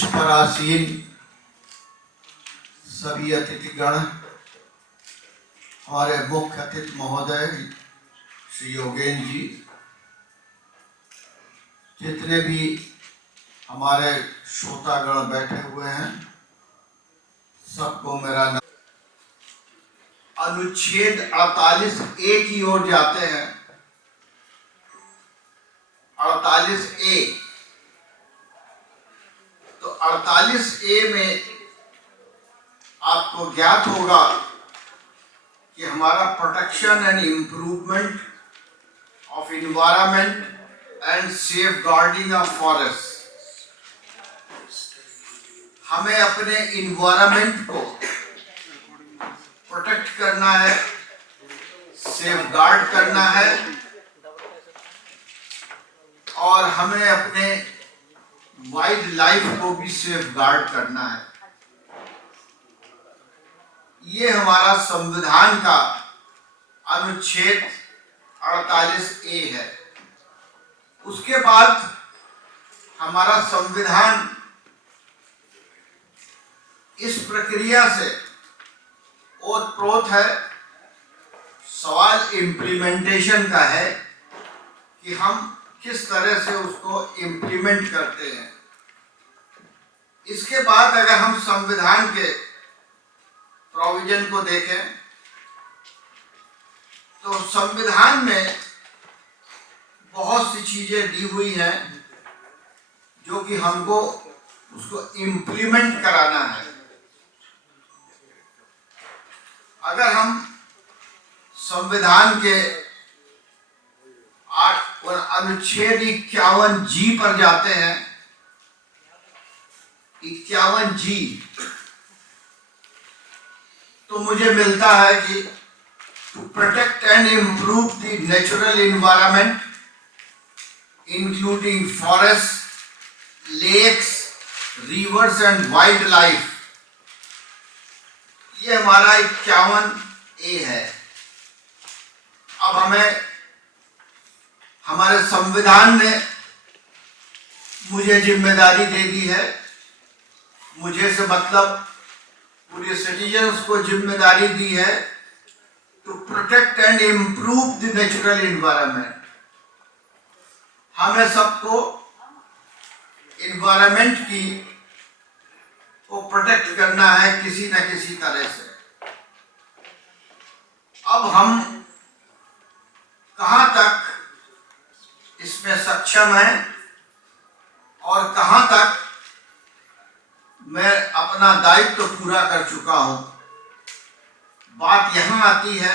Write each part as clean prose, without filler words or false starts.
मंच पर आसीन सभी अतिथिगण, हमारे मुख्य अतिथि महोदय श्री योगेंद्र जी, जितने भी हमारे श्रोतागण बैठे हुए हैं, सबको मेरा अनुच्छेद 48A की ओर जाते हैं। 48A, तो 48A में आपको ज्ञात होगा कि हमारा protection and improvement of environment and safeguarding of forest. हमें अपने इन्वायरमेंट को प्रोटेक्ट करना है, सेफ गार्ड करना है, और हमें अपने वाइल्ड लाइफ को भी सेफ गार्ड करना है। ये हमारा संविधान का अनुच्छेद 48A है। उसके बाद हमारा संविधान इस प्रक्रिया से ओतप्रोत है। सवाल इम्प्लीमेंटेशन का है कि हम किस तरह से उसको इम्प्लीमेंट करते हैं। इसके बाद अगर हम संविधान के प्रोविजन को देखें तो संविधान में बहुत सी चीजें दी हुई हैं जो कि हमको उसको इम्प्लीमेंट कराना है। अगर हम संविधान के अनुच्छेद 51G पर जाते हैं, 51G, तो मुझे मिलता है कि to protect and improve the natural environment including forest, lakes, rivers and wildlife. ये हमारा 51A है। अब हमें हमारे संविधान ने मुझे जिम्मेदारी दे दी है, मुझे से मतलब पूरे सिटीजन्स को जिम्मेदारी दी है to protect and improve the natural environment. हमें सबको इन्वायरमेंट की को प्रोटेक्ट करना है किसी न किसी तरह से। अब हम कहां तक इसमें सक्षम हैं और कहां तक मैं अपना दायित्व पूरा कर चुका हूं, बात यहां आती है।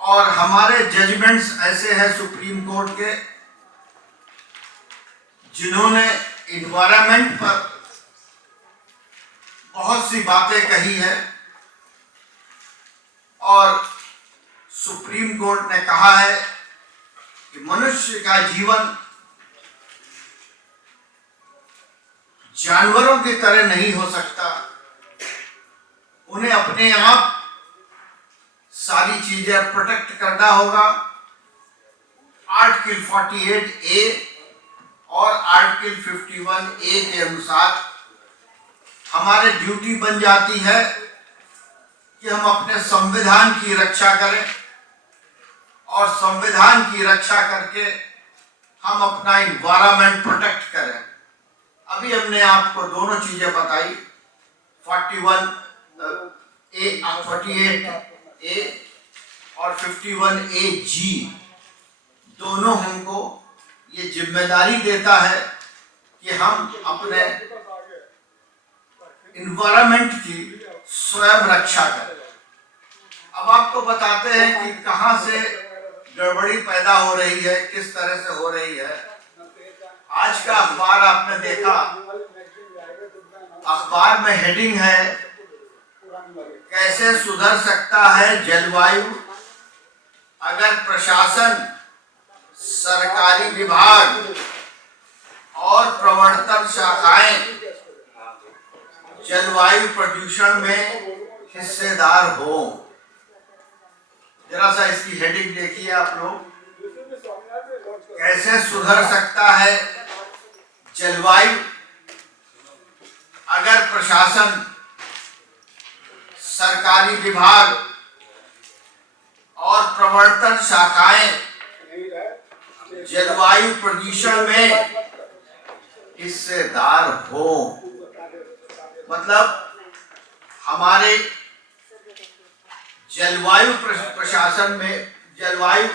और हमारे जजमेंट्स ऐसे हैं सुप्रीम कोर्ट के, जिन्होंने इन्वायरमेंट पर बहुत सी बातें कही है, और सुप्रीम कोर्ट ने कहा है कि मनुष्य का जीवन जानवरों की तरह नहीं हो सकता। उन्हें अपने आप सारी चीजें प्रोटेक्ट करना होगा। आर्टिकल 48A और आर्टिकल 51A के अनुसार हमारे ड्यूटी बन जाती है कि हम अपने संविधान की रक्षा करें, और संविधान की रक्षा करके हम अपना इन्वायरमेंट प्रोटेक्ट करें। अभी हमने आपको दोनों चीजें बताई, 48A और 51AG, दोनों हमको ये जिम्मेदारी देता है कि हम अपने इन्वायरमेंट की स्वयं रक्षा करें। अब आपको बताते हैं कि कहां से गड़बड़ी पैदा हो रही है, किस तरह से हो रही है। आज का अखबार आपने देखा, अखबार में हेडिंग है, कैसे सुधर सकता है जलवायु अगर प्रशासन, सरकारी विभाग और प्रवर्तन शाखाएं जलवायु प्रदूषण में हिस्सेदार हो। जरा सा इसकी हेडिंग देखिए आप लोग, कैसे सुधर सकता है जलवायु अगर प्रशासन, सरकारी विभाग और प्रवर्तन शाखाएं जलवायु प्रदूषण में हिस्सेदार हो, मतलब हमारे जलवायु प्रशासन में, जलवायु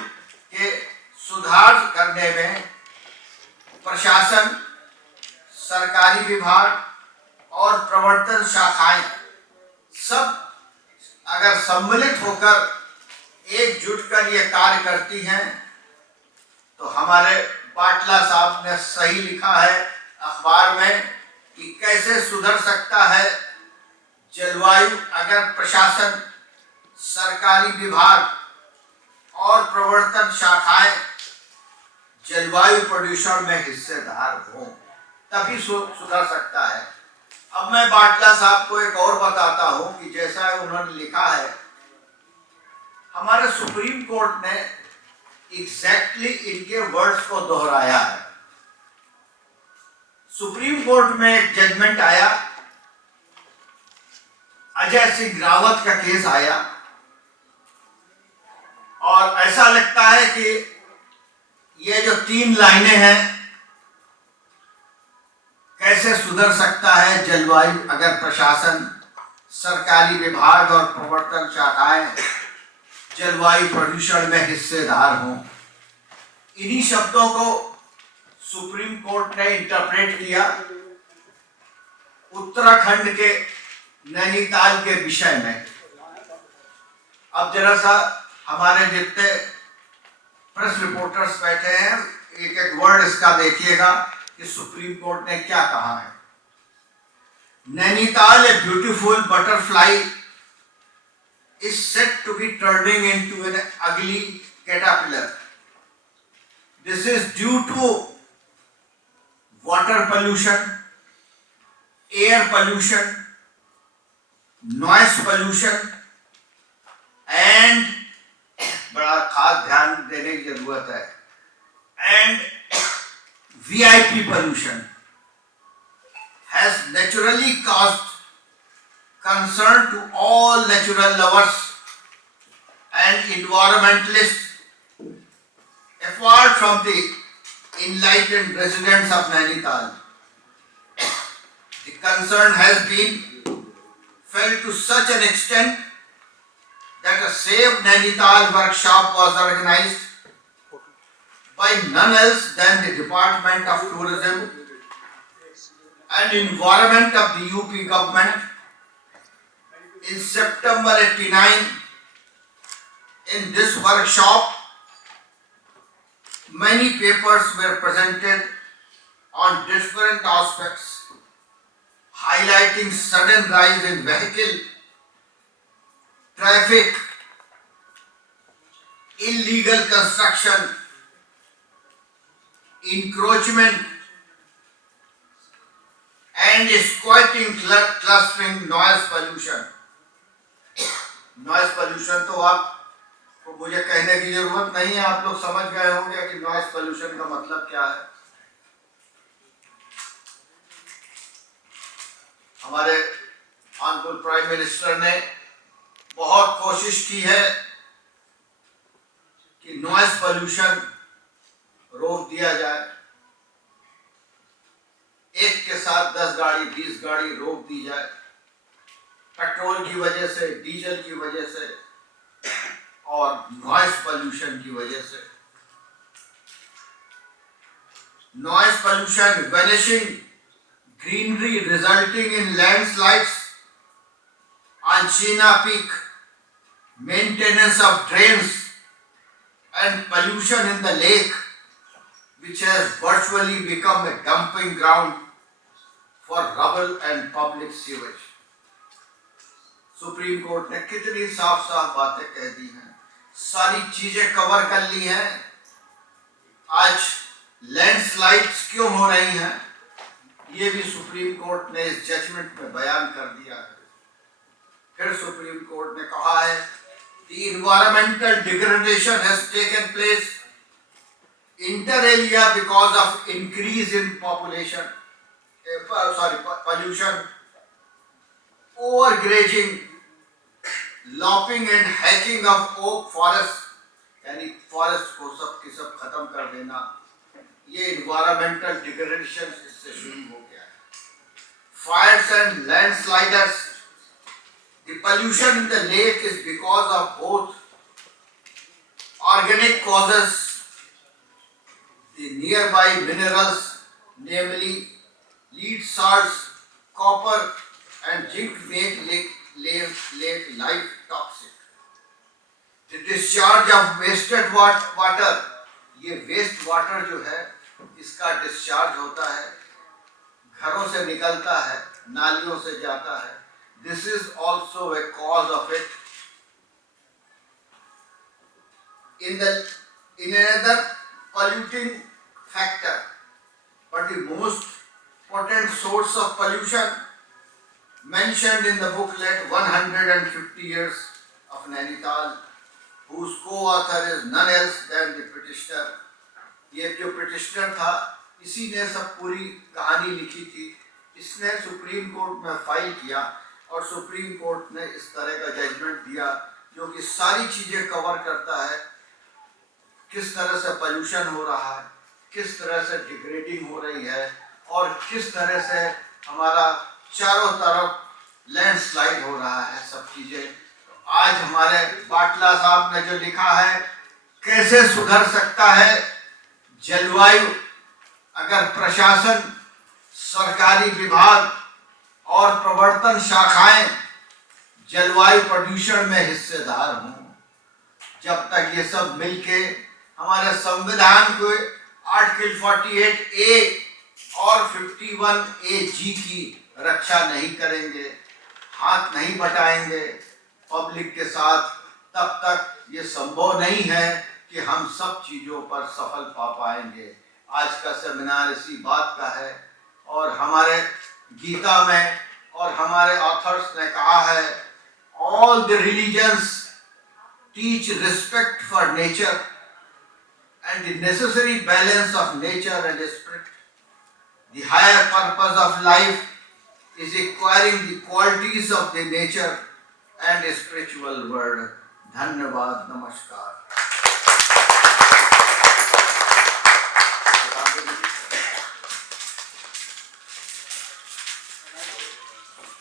के सुधार करने में प्रशासन, सरकारी विभाग और प्रवर्तन शाखाएं सब अगर सम्मिलित होकर एकजुट कर ये कार्य करती हैं तो हमारे बाटला साहब ने सही लिखा है अखबार में कि कैसे सुधर सकता है जलवायु अगर प्रशासन, सरकारी विभाग और प्रवर्तन शाखाएं जलवायु प्रदूषण में हिस्सेदार हों, तभी सुधर सकता है। अब मैं बाटला साहब को एक और बताता हूं कि जैसा उन्होंने लिखा है, हमारे सुप्रीम कोर्ट ने एग्जैक्टली इनके वर्ड्स को दोहराया है। सुप्रीम कोर्ट में एक जजमेंट आया, अजय सिंह रावत का केस आया और ऐसा लगता है कि ये जो 3 लाइनें हैं, कैसे सुधर सकता है जलवायु अगर प्रशासन, सरकारी विभाग और प्रवर्तन शाखाएं जलवायु प्रदूषण में हिस्सेदार हों, इन्हीं शब्दों को सुप्रीम कोर्ट ने इंटरप्रेट किया उत्तराखंड के नैनीताल के विषय में। अब जरा सा हमारे जितने प्रेस रिपोर्टर्स बैठे हैं, एक एक वर्ड इसका देखिएगा कि सुप्रीम कोर्ट ने क्या कहा है। Nainital, a beautiful butterfly is said to be turning into an ugly caterpillar. This is due to water pollution, air pollution, noise pollution and बड़ा खास ध्यान देने की जरूरत है, and VIP pollution has naturally caused concern to all natural lovers and environmentalists apart from the enlightened residents of Nainital. The concern has been felt to such an extent that a Save Nainital workshop was organized by none else than the Department of Tourism and Environment of the UP government in September 89. In this workshop, many papers were presented on different aspects, highlighting sudden rise in vehicle traffic, illegal construction, encroachment, and squatting, clustering, noise pollution. Noise pollution तो आपको मुझे कहने की जरूरत नहीं है, आप लोग समझ गए होंगे कि नॉइज पोल्यूशन का मतलब क्या है। हमारे ऑनरेबल प्राइम मिनिस्टर ने बहुत कोशिश की है कि नॉइज पोल्यूशन रोक दिया जाए, एक के साथ 10 गाड़ी 20 गाड़ी रोक दी जाए, पेट्रोल की वजह से, डीजल की वजह से और नॉइज पोल्यूशन की वजह से। Noise pollution, vanishing greenery resulting in landslides on China Peak, maintenance of drains and pollution in the lake, which has virtually become a dumping ground for rubble and public sewage. Supreme court ने कितनी साफ साफ बातें कह दी हैं, सारी चीजें cover कर ली हैं। आज लैंडस्लाइड्स क्यों हो रही हैं, ये भी सुप्रीम कोर्ट ने इस जजमेंट में बयान कर दिया है। फिर सुप्रीम कोर्ट ने कहा है, the environmental degradation has taken place inter alia because of increase in population, pollution, overgrazing, lopping and hacking of oak forest, यानी फॉरेस्ट को सब की सब खत्म कर देना, ये इन्वायरमेंटल डिग्रेडेशन इससे शुरू हो गया है. Fires and landslides, the pollution in the lake is because of both organic causes, the nearby minerals, namely lead salts, copper and zinc make lake life toxic. The discharge of wasted water, ये waste water जो है इसका discharge होता है, घरों से निकलता है, नालियों से जाता है. This is also a cause of it. In another polluting factor, but the most potent source of pollution mentioned in the booklet 150 Years of Nainital, whose co-author is none else than the petitioner. ये जो petitioner था, इसी ने सब पूरी कहानी लिखी थी. इसने सुप्रीम कोर्ट में फाइल किया और सुप्रीम कोर्ट ने इस तरह का जजमेंट दिया जो कि सारी चीजें कवर करता है. किस तरह से पोल्यूशन हो रहा है, किस तरह से डिग्रेडिंग हो रही है और किस तरह से हमारा चारों तरफ लैंडस्लाइड हो रहा है, सब चीजें. आज हमारे बाटला साहब ने जो लिखा है, कैसे सुधर सकता है जलवायु अगर प्रशासन, सरकारी विभाग और प्रवर्तन शाखाएं जलवायु प्रदूषण में हिस्सेदार हों. जब तक ये सब मिलके हमारे संविधान को आर्टिकल 48A और 51AG की रक्षा नहीं करेंगे, हाथ नहीं बटाएंगे पब्लिक के साथ, तब तक ये संभव नहीं है कि हम सब चीजों पर सफल पा पाएंगे. आज का सेमिनार इसी बात का है और हमारे गीता में और हमारे ऑथर्स ने कहा है, all the religions teach respect for nature and the necessary balance of nature and spirit. The higher purpose of life is acquiring the qualities of the nature and the spiritual world. धन्यवाद, नमस्कार.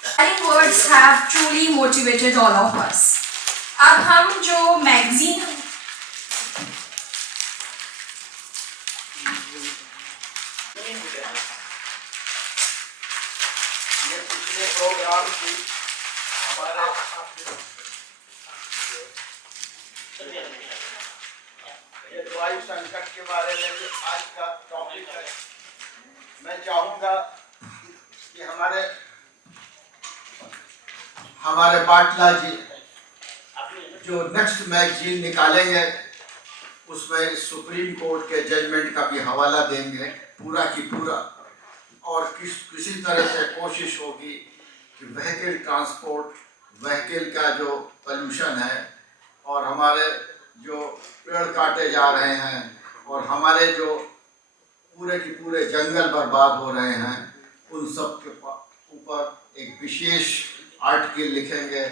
Inspiring words have truly motivated all of us. अब हम जो magazine ये पिछले programme की हमारे ये वायु संकट के बारे में जो आज का टॉपिक है, मैं चाहूंगा कि हमारे पाटला जी जो नेक्स्ट मैगजीन निकालेंगे उसमें सुप्रीम कोर्ट के जजमेंट का भी हवाला देंगे पूरा की पूरा, और किसी तरह से कोशिश होगी कि व्हीकल ट्रांसपोर्ट, व्हीकल का जो पोल्यूशन है और हमारे जो पेड़ काटे जा रहे हैं और हमारे जो पूरे के पूरे जंगल बर्बाद हो रहे हैं, उन सब के ऊपर एक विशेष आर्टिकल लिखेंगे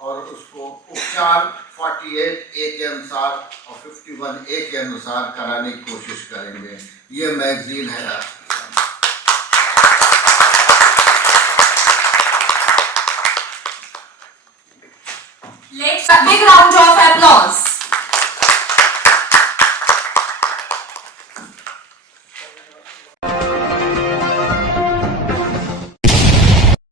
और उसको उपचार 48A के अनुसार और 51A के अनुसार कराने की कोशिश करेंगे. ये मैगजीन है. Let's a big round of applause.